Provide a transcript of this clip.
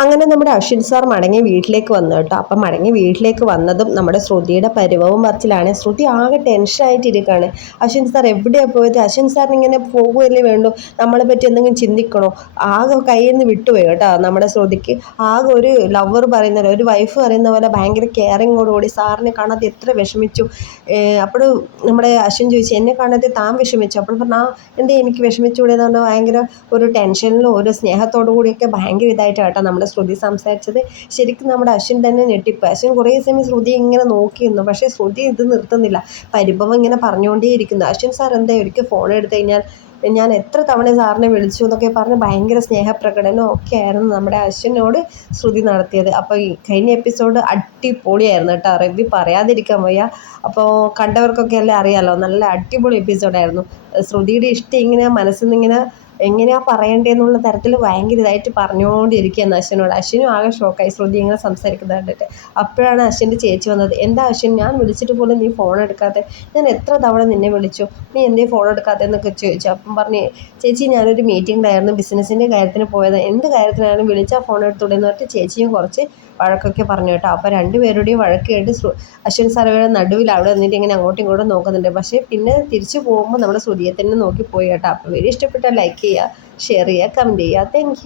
അങ്ങനെ നമ്മുടെ അശ്വിൻ സാർ മടങ്ങി വീട്ടിലേക്ക് വന്നു കേട്ടോ. അപ്പം മടങ്ങി വീട്ടിലേക്ക് വന്നതും നമ്മുടെ ശ്രുതിയുടെ പരിവവും പറച്ചിലാണ് ശ്രുതി ആകെ ടെൻഷനായിട്ടിരിക്കുകയാണ് അശ്വിൻ സാർ എവിടെയാണ് പോയത്? അശ്വിൻ സാറിന് ഇങ്ങനെ പോകുകയല്ലേ വേണ്ടു? നമ്മളെ പറ്റി എന്തെങ്കിലും ചിന്തിക്കണോ? ആകെ കയ്യിൽ നിന്ന് വിട്ടുപോയി കേട്ടോ. നമ്മുടെ ശ്രുതിക്ക് ആകെ ഒരു ലവർ പറയുന്ന പോലെ ഒരു വൈഫ് പറയുന്ന പോലെ ഭയങ്കര കെയറിങ്ങോടുകൂടി സാറിനെ കാണാതെ എത്ര വിഷമിച്ചു. അപ്പോൾ നമ്മുടെ അശ്വിൻ ചോദിച്ചു എന്നെ കാണാതെ താൻ വിഷമിച്ചു? അപ്പോൾ പറഞ്ഞാൽ എന്തേ എനിക്ക് വിഷമിച്ചുകൂടെ എന്ന് പറഞ്ഞാൽ ഭയങ്കര ഒരു ടെൻഷനിലും ഒരു സ്നേഹത്തോടു കൂടിയൊക്കെ ഭയങ്കര ഇതായിട്ട് കേട്ടോ നമ്മുടെ ശ്രുതി സംസാരിച്ചത്. ശരിക്കും നമ്മുടെ അശ്വിൻ തന്നെ ഞെട്ടിപ്പോയി. അശ്വിൻ കുറേ സമയം ശ്രുതി ഇങ്ങനെ നോക്കിയിരുന്നു. പക്ഷേ ശ്രുതി ഇത് നിർത്തുന്നില്ല. പരിഭവം ഇങ്ങനെ പറഞ്ഞുകൊണ്ടേയിരിക്കുന്നു. അശ്വിൻ സാർ എന്താ ഒരിക്കൽ ഫോൺ എടുത്തു കഴിഞ്ഞാൽ ഞാൻ എത്ര തവണ സാറിനെ വിളിച്ചു എന്നൊക്കെ പറഞ്ഞ് ഭയങ്കര സ്നേഹപ്രകടനം ഒക്കെ ആയിരുന്നു നമ്മുടെ അശ്വിനോട് ശ്രുതി നടത്തിയത്. അപ്പോൾ ഈ കഴിഞ്ഞ എപ്പിസോഡ് അടിപൊളിയായിരുന്നു കേട്ടോ. റിവ്യൂ പറയാതിരിക്കാൻ വയ്യ. അപ്പോൾ കണ്ടവർക്കൊക്കെ എല്ലാം അറിയാമല്ലോ നല്ല അടിപൊളി എപ്പിസോഡായിരുന്നു ശ്രുതിയുടെ ഇഷ്ടം ഇങ്ങനെ മനസ്സിൽ നിന്ന് ഇങ്ങനെ എങ്ങനെയാണ് പറയേണ്ടതെന്നുള്ള തരത്തിൽ ഭയങ്കര ഇതായിട്ട് പറഞ്ഞുകൊണ്ടിരിക്കുകയാണ് അശ്വിനോട്. അശ്വിനും ആകെ ഷോക്കായി. ശ്രുതി ഇങ്ങനെ സംസാരിക്കുന്നത് കണ്ടിട്ട്. അപ്പോഴാണ് അശ്വിന്റെ ചേച്ചി വന്നത്. എന്താ അശ്വിൻ ഞാൻ വിളിച്ചിട്ട് പോലും നീ ഫോൺ എടുക്കാതെ ഞാൻ എത്ര തവണ നിന്നെ വിളിച്ചു? നീ എന്തേ ഫോൺ എടുക്കാതെ എന്നൊക്കെ ചോദിച്ചു. അപ്പം പറഞ്ഞ് ചേച്ചി ഞാനൊരു മീറ്റിങ്ങിലായിരുന്നു ബിസിനസ്സിന്റെ കാര്യത്തിന് പോയത്. എന്ത് കാര്യത്തിനാണ് വിളിച്ചാൽ ഫോൺ എടുത്തൂടെ എന്ന് പറഞ്ഞിട്ട് ചേച്ചിയും കുറച്ച് വഴക്കൊക്കെ പറഞ്ഞു കേട്ടോ. അപ്പോൾ രണ്ടുപേരുടെയും വഴക്ക് കേട്ട് അശ്വിൻ സർവേയുടെ നടുവിൽ അവിടെ നിന്നിട്ട് ഇങ്ങനെ അങ്ങോട്ടും ഇങ്ങോട്ടും നോക്കുന്നുണ്ട്. പക്ഷേ പിന്നെ തിരിച്ചു പോകുമ്പോൾ നമ്മുടെ ശ്രുതിയെ തന്നെ നോക്കി പോയി കേട്ടോ. അപ്പോൾ വീഡിയോ ഇഷ്ടപ്പെട്ട ലൈക്ക് ചെയ്യുക ഷെയർ ചെയ്യുക കമന്റ് ചെയ്യുക. താങ്ക്